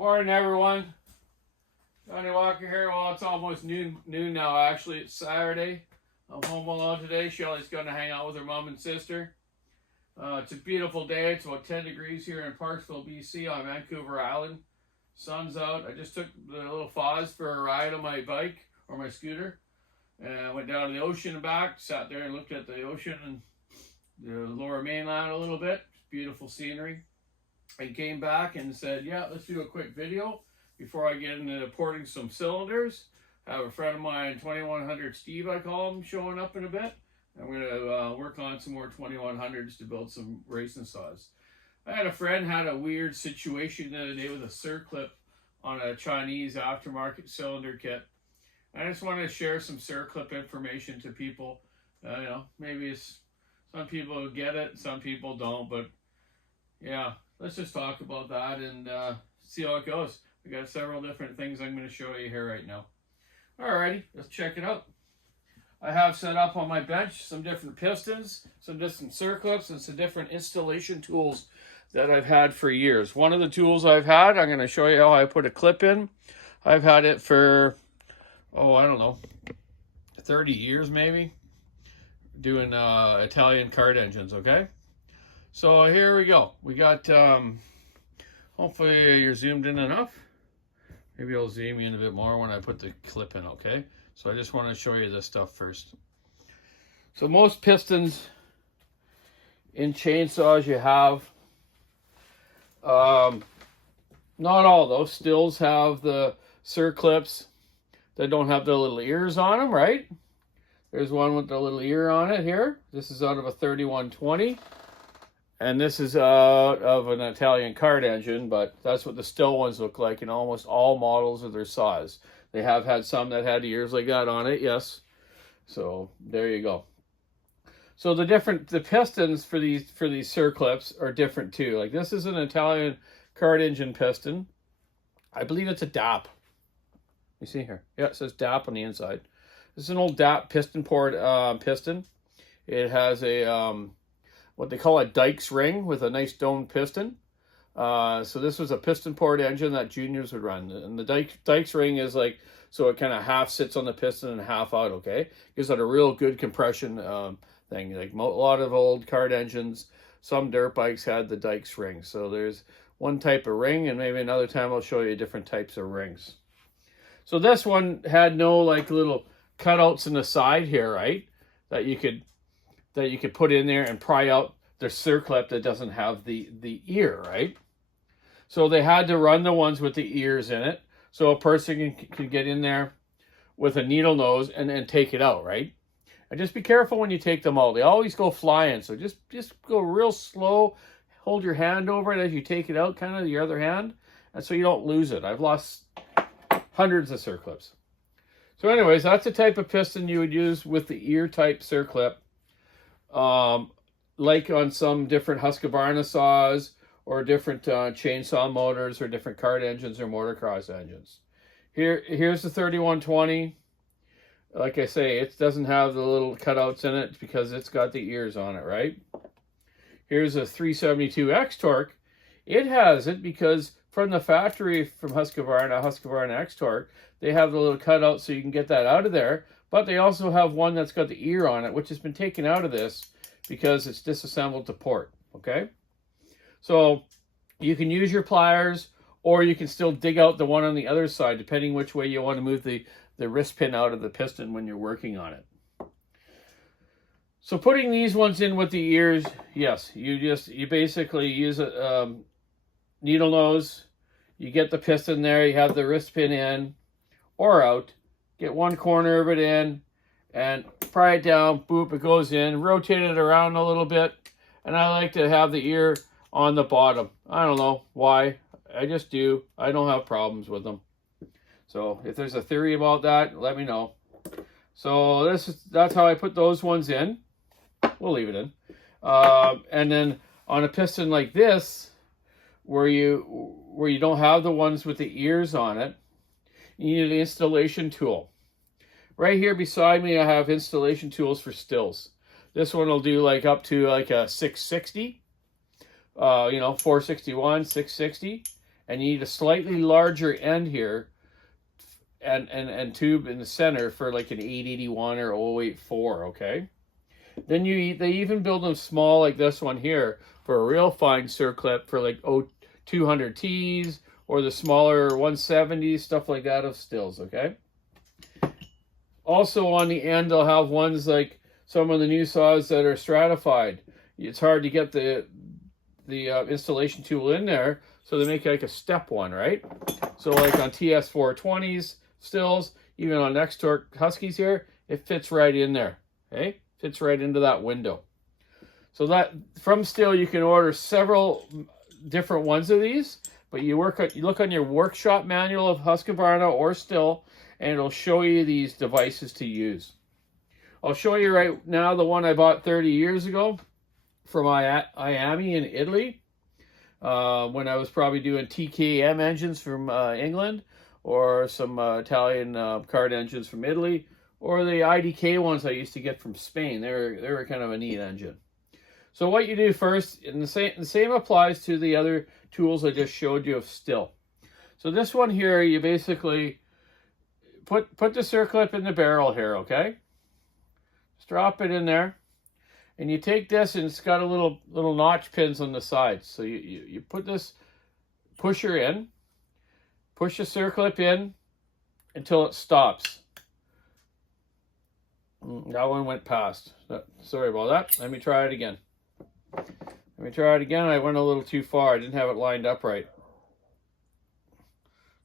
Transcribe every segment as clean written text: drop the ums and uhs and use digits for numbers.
Morning, everyone. Donny Walker here. Well, it's almost noon now. Actually, it's Saturday. I'm home alone today. Shelly's going to hang out with her mom and sister. It's a beautiful day. It's about 10 degrees here in Parksville, BC on Vancouver Island. Sun's out. I just took the little Foz for a ride on my bike or my scooter. And I went down to the ocean and back. Sat there and looked at the ocean and the lower mainland a little bit. Beautiful scenery. I came back and said, yeah, let's do a quick video before I get into porting some cylinders. I have a friend of mine, 2100 Steve, I call him, showing up in a bit. I'm going to work on some more 2100s to build some racing saws. I had a friend had a weird situation the other day with a circlip on a Chinese aftermarket cylinder kit. I just want to share some circlip information to people. Maybe some people get it, some people don't, but yeah. Let's just talk about that and see how it goes. We got several different things I'm going to show you here right now. Alrighty, let's check it out. I have set up on my bench some different pistons, some different circlips, and some different installation tools that I've had for years. One of the tools I've had, I'm going to show you how I put a clip in. I've had it for, I don't know, 30 years maybe, doing Italian kart engines, okay? So here we go. We got, hopefully you're zoomed in enough. Maybe I'll zoom in a bit more when I put the clip in, okay? So I just want to show you this stuff first. So most pistons in chainsaws you have, not all though, stills have the circlips that don't have the little ears on them, right? There's one with the little ear on it here. This is out of a 3120. And this is out of an Italian kart engine, but that's what the still ones look like in almost all models of their saws. They have had some that had ears like that on it, yes. So there you go. So the pistons for these circlips are different too. Like this is an Italian kart engine piston. I believe it's a DAP. You see here? Yeah, it says DAP on the inside. This is an old DAP piston port piston. It has a what they call a Dykes ring with a nice domed piston. So this was a piston port engine that juniors would run. And the Dykes ring is like, so it kind of half sits on the piston and half out, okay? Gives it a real good compression thing. Like a lot of old kart engines, some dirt bikes had the Dykes ring. So there's one type of ring, and maybe another time I'll show you different types of rings. So this one had no like little cutouts in the side here, right? That you could put in there and pry out the circlip that doesn't have the ear, right? So they had to run the ones with the ears in it, so a person can get in there with a needle nose and then take it out, right? And just be careful when you take them out. They always go flying, so just go real slow. Hold your hand over it as you take it out, kind of your other hand, and so you don't lose it. I've lost hundreds of circlips. So anyways, that's the type of piston you would use with the ear type circlip. Like on some different Husqvarna saws or different chainsaw motors or different kart engines or motocross engines. Here's the 3120. Like I say, it doesn't have the little cutouts in it because it's got the ears on it, right? Here's a 372X Torque. It has it because from the factory from Husqvarna X Torque, they have the little cutout so you can get that out of there. But they also have one that's got the ear on it, which has been taken out of this because it's disassembled to port, okay? So you can use your pliers, or you can still dig out the one on the other side, depending which way you want to move the wrist pin out of the piston when you're working on it. So putting these ones in with the ears, yes, you basically use a needle nose. You get the piston there, you have the wrist pin in or out. Get one corner of it in and pry it down, boop, it goes in, rotate it around a little bit, and I like to have the ear on the bottom. I don't know why, I just do. I don't have problems with them. So if there's a theory about that, let me know. So that's how I put those ones in. We'll leave it in. And then on a piston like this, where you don't have the ones with the ears on it, you need an installation tool. Right here beside me, I have installation tools for stills. This one will do like up to like a 660, 461, 660. And you need a slightly larger end here and tube in the center for like an 881 or 084, okay? Then they even build them small like this one here for a real fine circlip for like 200Ts or the smaller 170s, stuff like that of stills, okay? Also on the end, they'll have ones like some of the new saws that are stratified. It's hard to get the installation tool in there, so they make like a step one, right? So like on TS420s stills, even on X-Torque Huskies here, it fits right in there, okay? Fits right into that window. So that from Stihl, you can order several different ones of these, but you look on your workshop manual of Husqvarna or Stihl, and it'll show you these devices to use. I'll show you right now the one I bought 30 years ago from Miami in Italy, when I was probably doing TKM engines from England, or some Italian cart engines from Italy, or the IDK ones I used to get from Spain. They were kind of a neat engine. So what you do first, and the same applies to the other tools I just showed you of Stihl. So this one here, you basically put the circlip in the barrel here, okay? Just drop it in there. And you take this, and it's got a little notch pins on the sides. So you put this pusher in, push the circlip in until it stops. That one went past. Sorry about that. Let me try it again. I went a little too far. I didn't have it lined up right.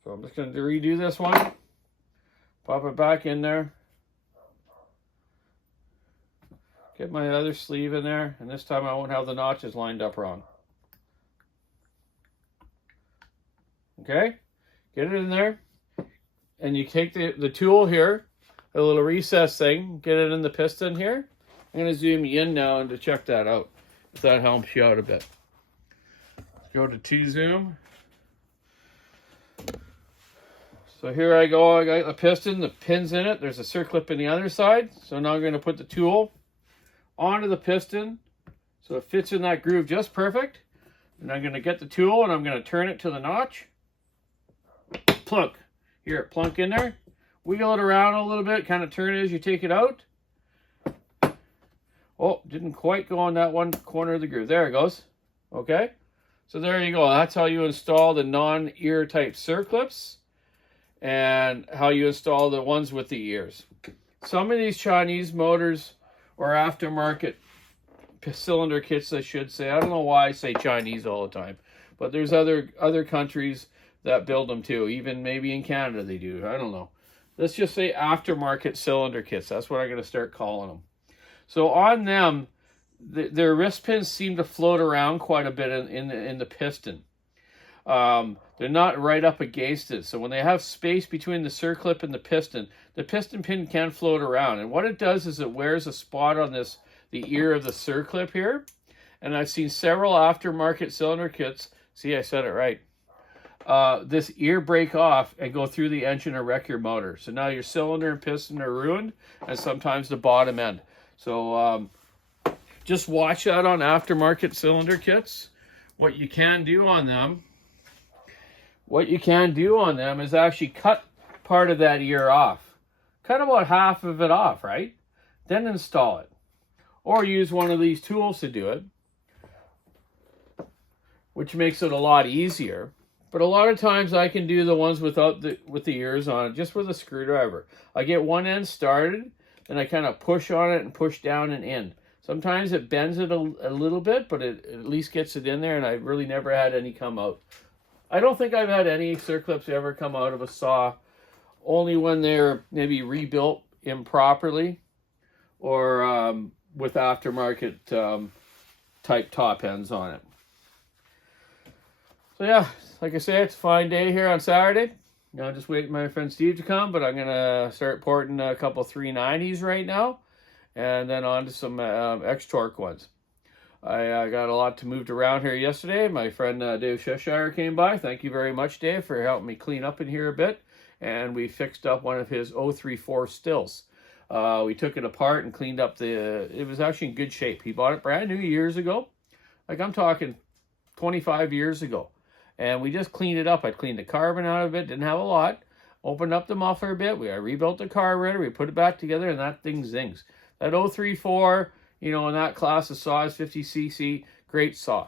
So I'm just going to redo this one. Pop it back in there. Get my other sleeve in there. And this time I won't have the notches lined up wrong. Okay? Get it in there. And you take the tool here, a little recess thing, get it in the piston here. I'm going to zoom you in now and to check that out, if that helps you out a bit. Go to 2 zoom. So here I go, I got the piston, the pins in it. There's a circlip in the other side. So now I'm going to put the tool onto the piston so it fits in that groove just perfect. And I'm going to get the tool and I'm going to turn it to the notch. Plunk. Here, plunk in there. Wiggle it around a little bit, kind of turn it as you take it out. Oh, didn't quite go on that one corner of the groove. There it goes. Okay. So there you go. That's how you install the non-ear type circlips and how you install the ones with the ears. Some of these Chinese motors or aftermarket cylinder kits, I should say. I don't know why I say Chinese all the time, but there's other countries that build them too. Even maybe in Canada they do. I don't know. Let's just say aftermarket cylinder kits. That's what I'm going to start calling them. So on them, their wrist pins seem to float around quite a bit in the piston. They're not right up against it. So when they have space between the circlip and the piston pin can float around. And what it does is it wears a spot on the ear of the circlip here. And I've seen several aftermarket cylinder kits. See, I said it right. This ear break off and go through the engine or wreck your motor. So now your cylinder and piston are ruined, and sometimes the bottom end. So just watch that on aftermarket cylinder kits. What you can do on them is actually cut part of that ear off. Cut about half of it off, right? Then install it. Or use one of these tools to do it, which makes it a lot easier. But a lot of times I can do the ones with the ears on it, just with a screwdriver. I get one end started, then I kind of push on it and push down and in. Sometimes it bends it a little bit, but it at least gets it in there, and I've really never had any come out. I don't think I've had any circlips ever come out of a saw, only when they're maybe rebuilt improperly or with aftermarket type top ends on it. So yeah, like I say, it's a fine day here on Saturday. Now just waiting for my friend Steve to come, but I'm going to start porting a couple 390s right now, and then on to some X-Torque ones. I got a lot to move around here yesterday. My friend Dave Cheshire came by. Thank you very much, Dave, for helping me clean up in here a bit. And we fixed up one of his 034 Stihls. We took it apart and cleaned up it was actually in good shape. He bought it brand new years ago. Like I'm talking 25 years ago. And we just cleaned it up. I cleaned the carbon out of it, didn't have a lot. Opened up the muffler a bit. I rebuilt the carburetor. We put it back together, and that thing zings. That 034, you know, in that class of saw is 50cc. Great saw.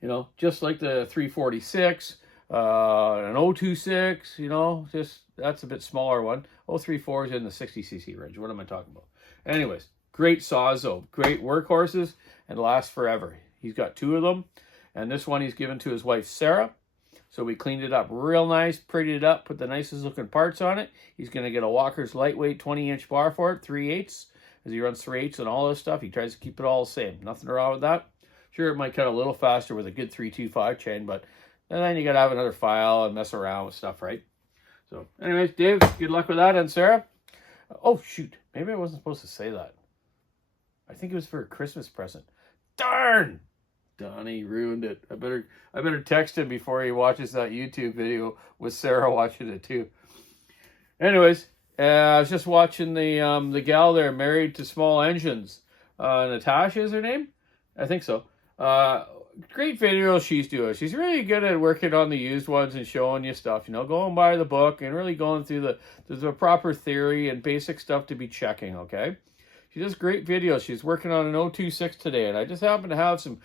You know, just like the 346, an 026, you know, just that's a bit smaller one. 034 is in the 60cc range. What am I talking about? Anyways, great saws, though. Great workhorses and last forever. He's got 2 of them. And this one he's given to his wife, Sarah. So we cleaned it up real nice, prettied it up, put the nicest looking parts on it. He's going to get a Walker's lightweight 20-inch bar for it, 3/8. As he runs 3/8 and all this stuff, he tries to keep it all the same. Nothing wrong with that. Sure, it might cut a little faster with a good 325 chain, but then you got to have another file and mess around with stuff, right? So anyways, Dave, good luck with that. And Sarah, oh, shoot. Maybe I wasn't supposed to say that. I think it was for a Christmas present. Darn! Donny ruined it. I better text him before he watches that YouTube video with Sarah watching it too. Anyways, I was just watching the gal there, Married to Small Engines. Natasha is her name? I think so. Great video she's doing. She's really good at working on the used ones and showing you stuff, you know, going by the book and really going through the proper theory and basic stuff to be checking, okay? She does great videos. She's working on an 026 today, and I just happen to have a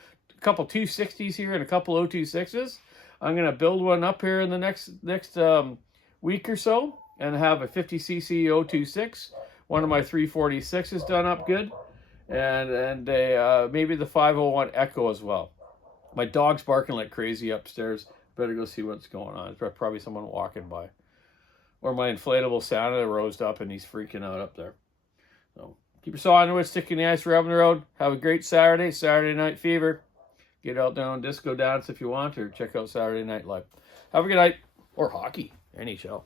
couple 260s here and a couple 026s. I'm going to build one up here in the next week or so and have a 50cc 026. One of my 346s done up good. And maybe the 501 Echo as well. My dog's barking like crazy upstairs. Better go see what's going on. There's probably someone walking by. Or my inflatable Santa rose up and he's freaking out up there. So keep your saw on the wood, stick in the ice, rubbing the road. Have a great Saturday Night Fever. Get out there on disco dance if you want, or check out Saturday Night Live. Have a good night. Or hockey. Any show.